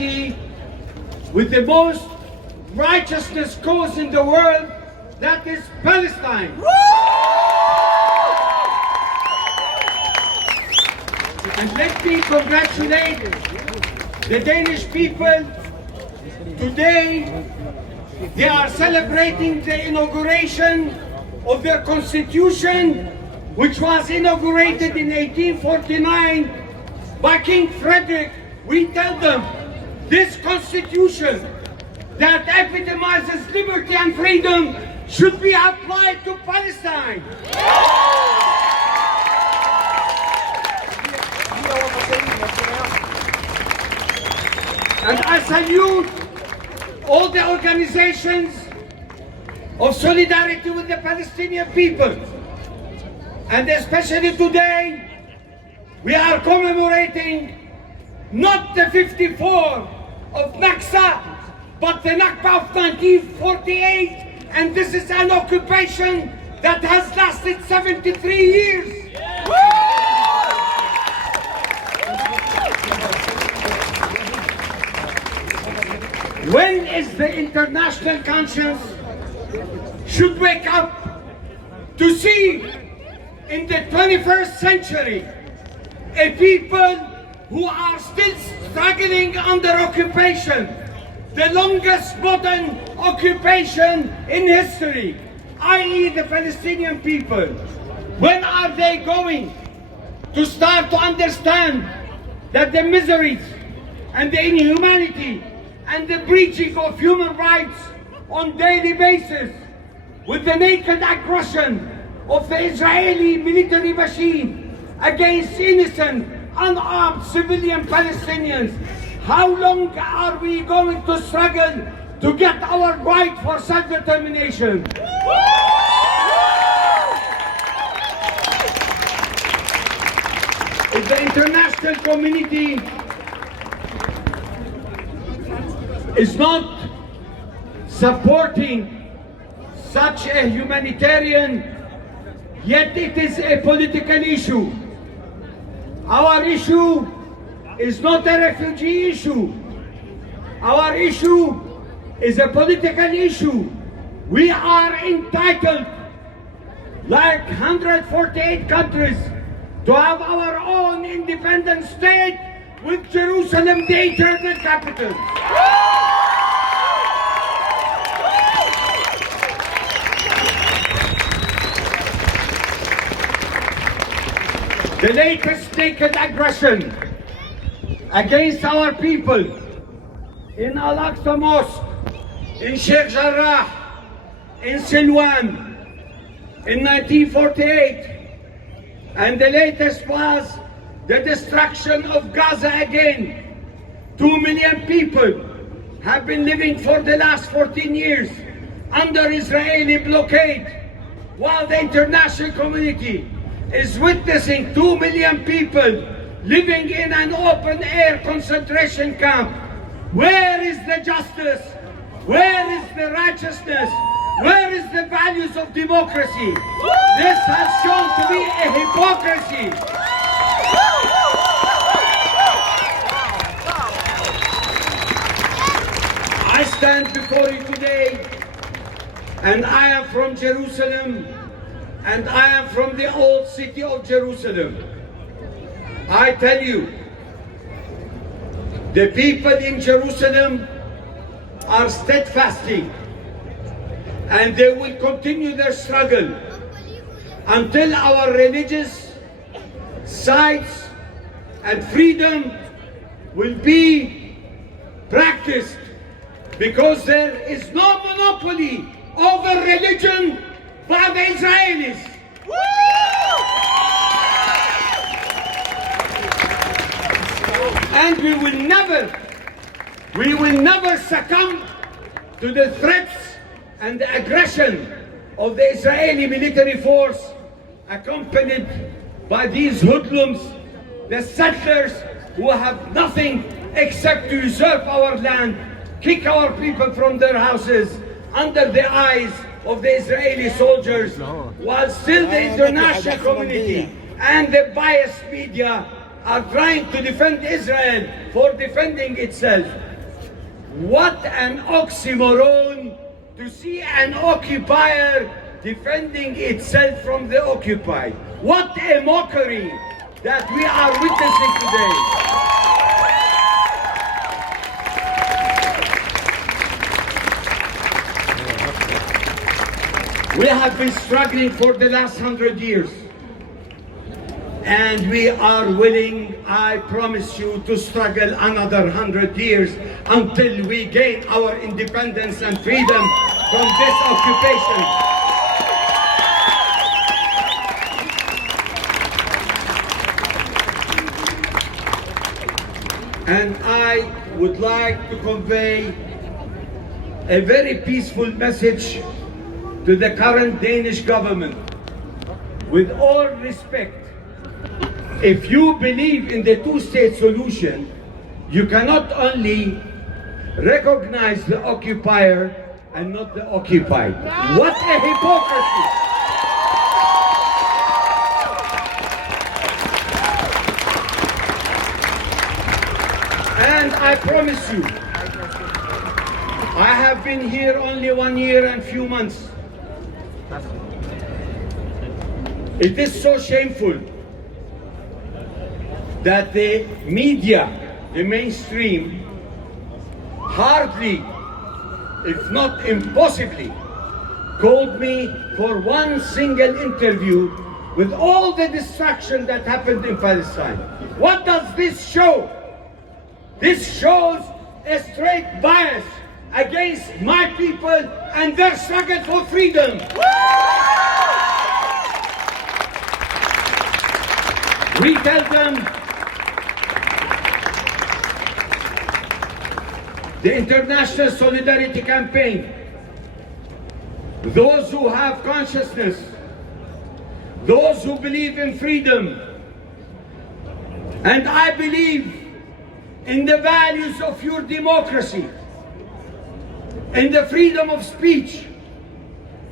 solidarity with the most righteousness cause in the world, that is Palestine. And let me congratulate the Danish people. Today, they are celebrating the inauguration of their constitution, which was inaugurated in 1849 by King Frederick. We tell them this constitution that epitomizes liberty and freedom should be applied to Palestine. And I salute all the organizations of solidarity with the Palestinian people. And especially today, we are commemorating not the 54 of Naksa, but the Nakba of 1948. And this is an occupation that has lasted 73 years. When is the international conscience should wake up to see in the 21st century a people who are still struggling under occupation, the longest modern occupation in history, i.e. the Palestinian people. When are they going to start to understand that the miseries and the inhumanity and the breaching of human rights on daily basis with the naked aggression of the Israeli military machine against innocent, unarmed civilian Palestinians? How long are we going to struggle to get our right for self-determination? If the international community is not supporting such a humanitarian, yet it is a political issue. Our issue is not a refugee issue. Our issue is a political issue. We are entitled, like 148 countries, to have our own independent state with Jerusalem the eternal capital. The latest naked aggression against our people in Al-Aqsa Mosque, in Sheikh Jarrah, in Silwan, in 1948, and the latest was the destruction of Gaza again. 2 million people have been living for the last 14 years under Israeli blockade, while the international community is witnessing 2 million people living in an open-air concentration camp. Where is the justice? Where is the righteousness? Where is the values of democracy? This has shown to be a hypocrisy. I stand before you today, and I am from Jerusalem, and I am from the old city of Jerusalem. I tell you, the people in Jerusalem are steadfastly, and they will continue their struggle until our religious sites and freedom will be practiced, because there is no monopoly over religion by the Israelis. And we will never succumb to the threats and the aggression of the Israeli military force, accompanied by these hoodlums, the settlers who have nothing except to usurp our land, kick our people from their houses under the eyes of the Israeli soldiers, while still the international community and the biased media are trying to defend Israel for defending itself. What an oxymoron to see an occupier defending itself from the occupied. What a mockery that we are witnessing today. We have been struggling for the last 100 years. And we are willing, I promise you, to struggle another 100 years until we gain our independence and freedom from this occupation. And I would like to convey a very peaceful message to the current Danish government. With all respect, if you believe in the two-state solution, you cannot only recognize the occupier and not the occupied. What a hypocrisy! And I promise you, I have been here only 1 year and few months. It is so shameful that the media, the mainstream, hardly, if not impossibly, called me for one single interview with all the destruction that happened in Palestine. What does this show? This shows a straight bias against my people and their struggle for freedom. We tell them the International Solidarity Campaign, those who have consciousness, those who believe in freedom, and I believe in the values of your democracy, in the freedom of speech,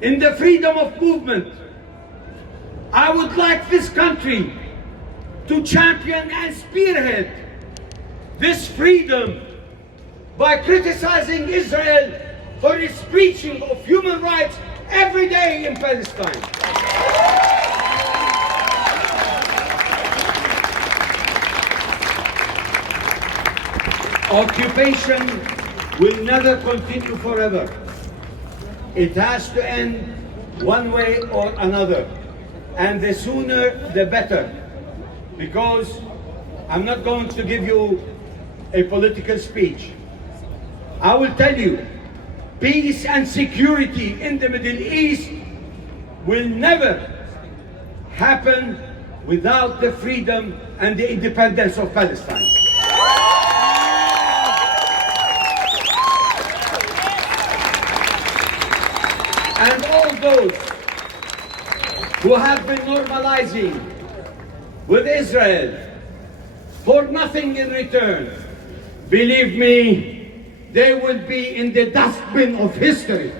in the freedom of movement. I would like this country to champion and spearhead this freedom by criticizing Israel for its breaching of human rights every day in Palestine. Occupation will never continue forever. It has to end one way or another, and the sooner the better, because I'm not going to give you a political speech. I will tell you, peace and security in the Middle East will never happen without the freedom and the independence of Palestine. And all those who have been normalizing with Israel for nothing in return, believe me, they will be in the dustbin of history.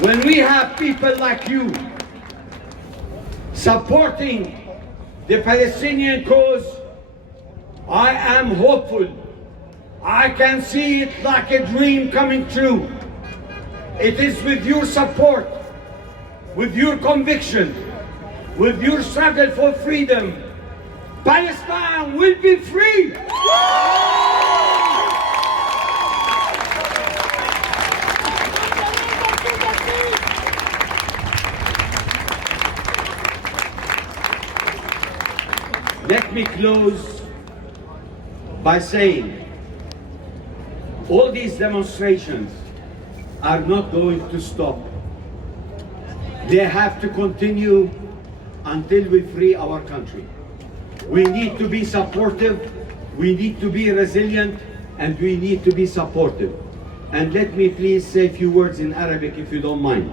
When we have people like you supporting the Palestinian cause, I am hopeful. I can see it like a dream coming true. It is with your support, with your conviction, with your struggle for freedom, Palestine will be free. Let me close by saying all these demonstrations are not going to stop. They have to continue until we free our country. We need to be supportive, we need to be resilient, and we need to be supportive. And let me please say a few words in Arabic if you don't mind.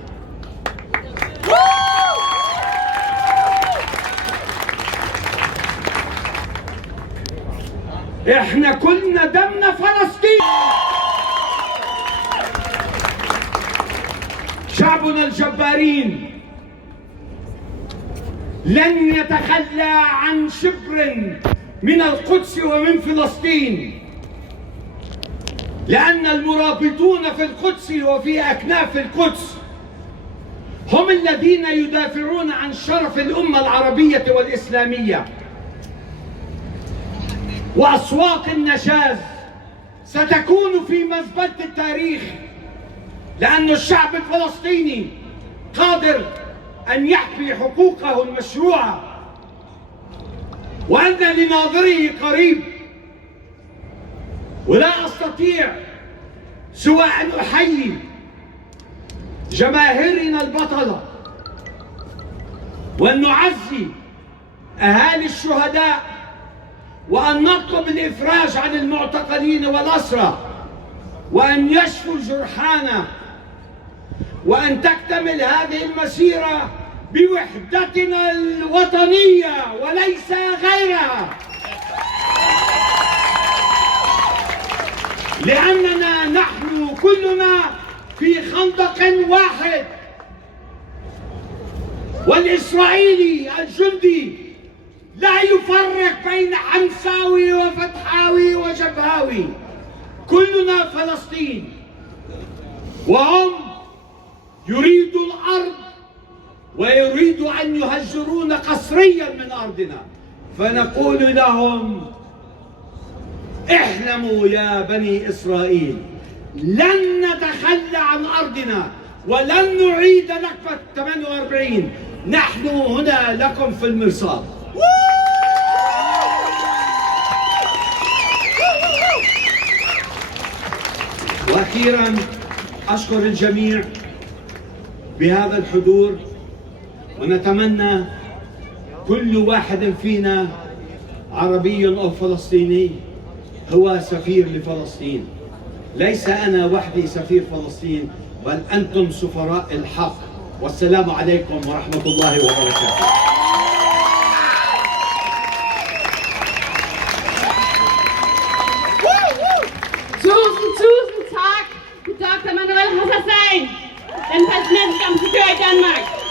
احنا كلنا دمنا فلسطين. شعبنا الجبارين لن يتخلى عن شبر من القدس ومن فلسطين، لأن المرابطون في القدس وفي أكناف القدس هم الذين يدافعون عن شرف الأمة العربية والإسلامية. وأصوات النشاز ستكون في مزبلة التاريخ، لأن الشعب الفلسطيني قادر أن يحمي حقوقه المشروعة، وأن لناظره قريب. ولا أستطيع سوى أن أحيي جماهيرنا البطلة، وأن نعزي أهالي الشهداء، وأن نطلب الإفراج عن المعتقلين والأسرى، وأن يشفوا جرحانا، وأن تكتمل هذه المسيرة بوحدتنا الوطنية وليس غيرها، لأننا نحن كلنا في خندق واحد. والإسرائيلي الجندي لا يفرق بين حمساوي وفتحاوي وجبهاوي، كلنا فلسطين، وهم يريدوا الأرض ويريدوا أن يهجرونا قسريا من أرضنا. فنقول لهم: احلموا يا بني إسرائيل، لن نتخلى عن أرضنا ولن نعيد نكبة 48، نحن هنا لكم في المرصاد. وأخيرا أشكر الجميع بهذا الحضور، ونتمنى كل واحد فينا عربي أو فلسطيني هو سفير لفلسطين. ليس أنا وحدي سفير فلسطين، بل أنتم سفراء الحق. والسلام عليكم ورحمة الله وبركاته. Tusind tak til Dr. Manuel Hassan, den palæstinensiske ambassadør i Danmark.